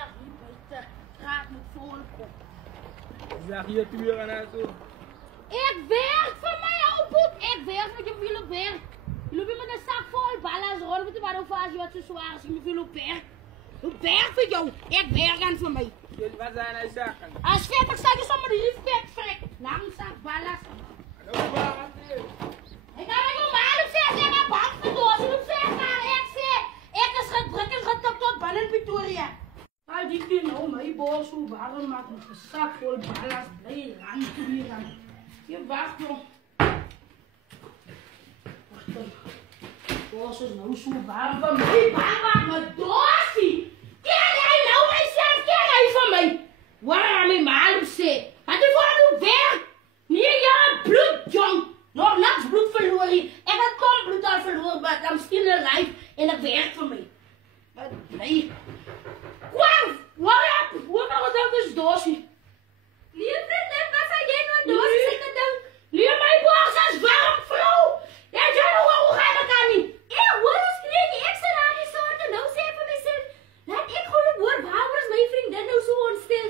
vandaag hier buiten graag met volkomen. Zeg je 2 uur en zo? Ik werk van mij, oude boek. Ik werk met je veel op werk. Je loopt met een zak vol ballen rond met de badofage wat zo zwaar is. Je veel op werk. Ik werk voor jou. Ik werk aan voor mij. Wat zijn hij zaken? Als vet, ik zal je zomaar die vet vrek. Lang zak ballen. Ik ga mij normaal op zeggen, ik heb bang voor doos. Ik zeg maar, ik is gedrukt en getopt tot Ban in Pretoria. Al die kinderen om mij boos, hoe waarom maak ik een zak vol ballen, blij rand hier aan. Je wacht nog. Wacht dan. Doos is nou zo warm van mij, bang maar doosie. Ken jij nou mijzelf, ken jij van mij? Waarom mijn maal op zee? Wat is voor een werk? Nee, ja, bloed, jong. Nog niks bloed verloren. Ik heb kom bloed al verloren, maar I'm still alive en ik werk voor mij. Wat blij. Kwam, wat dat is doosie? Lieve vriendin, wat zou jij nou doosie zitten doen? Lieve mijn borst is warm, vrouw. Ja, jij nog hoe ga je dat niet? Hoor ons klinkt die extra aan die soorten. Nou sê vir myself, laat ek gewoon hoor, waarom is my vriendin nou so ontstel?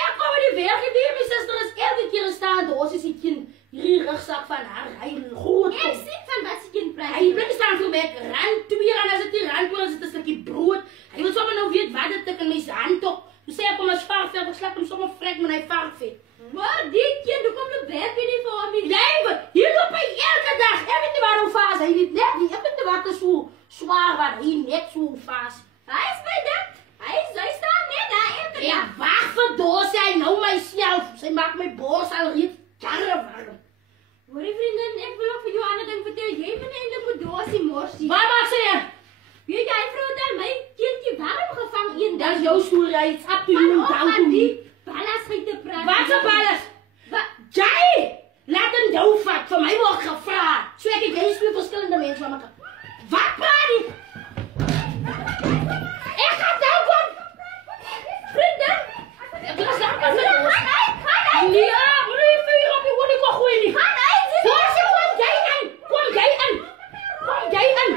Ik kom in die werk en die mijn zuster is elke keer staan doosie die kind. Hierdie rugzak van haar, hy goed. Ek sien van wat sy kind praat. Hy bring staan vir my rand 2 rand as dit die rand was, dit is 'n stukkie brood. Hy wil sommer nou weet wat dit ek in my hand op. Toe sê ek kom as varkvet, ek slap hom sommer vrek met hy varkvet. Maar die kind, hoe kom jy werk jy nie vir hom nie? Nee, hier loop hy elke dag. Ek weet nie waarom vaas hy niet net nie. Ek weet nie wat is so swaar wat hy net so vaas. Hy is my dit. Hy staan net daar elke dag. Ja, wag vir doos hy nou myself. Sy maak my bors al reeds jarre warm. Hoorie vriendin, ek wil ook vir jou ander ding vertel. Jy moet eintlik moet doosie morsie. Wat maak sy? Weet jy, vrou het my kindjie warm gevang een dag. Dat is jou story, it's up to you, down to me. Ballas gaan te praat. Wat se ballas? Jy! Laat hom jou vat, vir my word gevra. So ek het jy twee verskillende mense van mekaar. Wat praat jy? Ek gaan nou kom. Vriendin, ek wil slaan kan vir jou. Nee, moenie vuur op die honing kan gooi nie. Doos, kom jy in. Kom jy in. Kom jy in.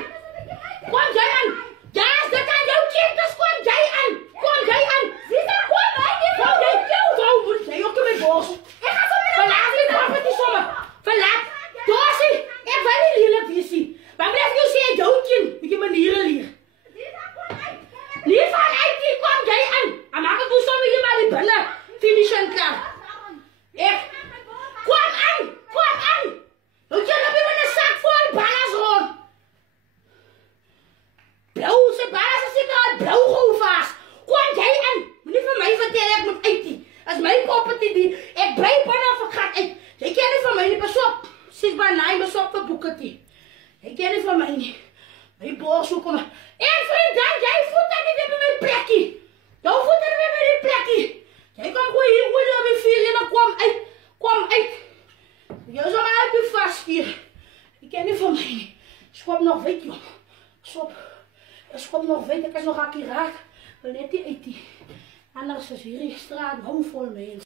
Kom jy in. Ja, dit aan jou kind, dus kom jy in. Kom jy in. Sisa, kom jy in. Kom jy in. Zo moet jy ook in my bos. Ek gaan sommer verlaat nie daar met die sommer. Verlaat. Doosie, ek wil nie lelik wees nie. Maar moet ek jou sê, jou kind, moet jy maniere leer. Nie van uit nie, kom jy in. En maak ek hoe sommer hier maar die binne. Finish en klaar. Ek. Kom in. Kom in. Nou jy loop hier met 'n sak vol ballas rond. Blauw, sy ballas is seker al blauw gehou vas. Kom jy in. Moenie vir my vertel ek moet uit nie. As my property die, ek bly binne of ek gaan uit. Jy ken nie van my nie, pas op. Sis banai, pas op vir boeketie. Jy ken nie van my nie. My bors hoe kom. En vriend, dan jy voet dan nie weer by my plekkie. Jou voet dan weer by die plekkie. Jy kom gewoon hier oor op die vuur en dan kom uit. Kom uit. Jy sal my uit die vast hier. Jy ken nie van my nie. Skop nog wit, jong. Skop nog wit, ek is nog akkuraat. Wil net nie uit die. Anders is hierdie straat hou vol mense.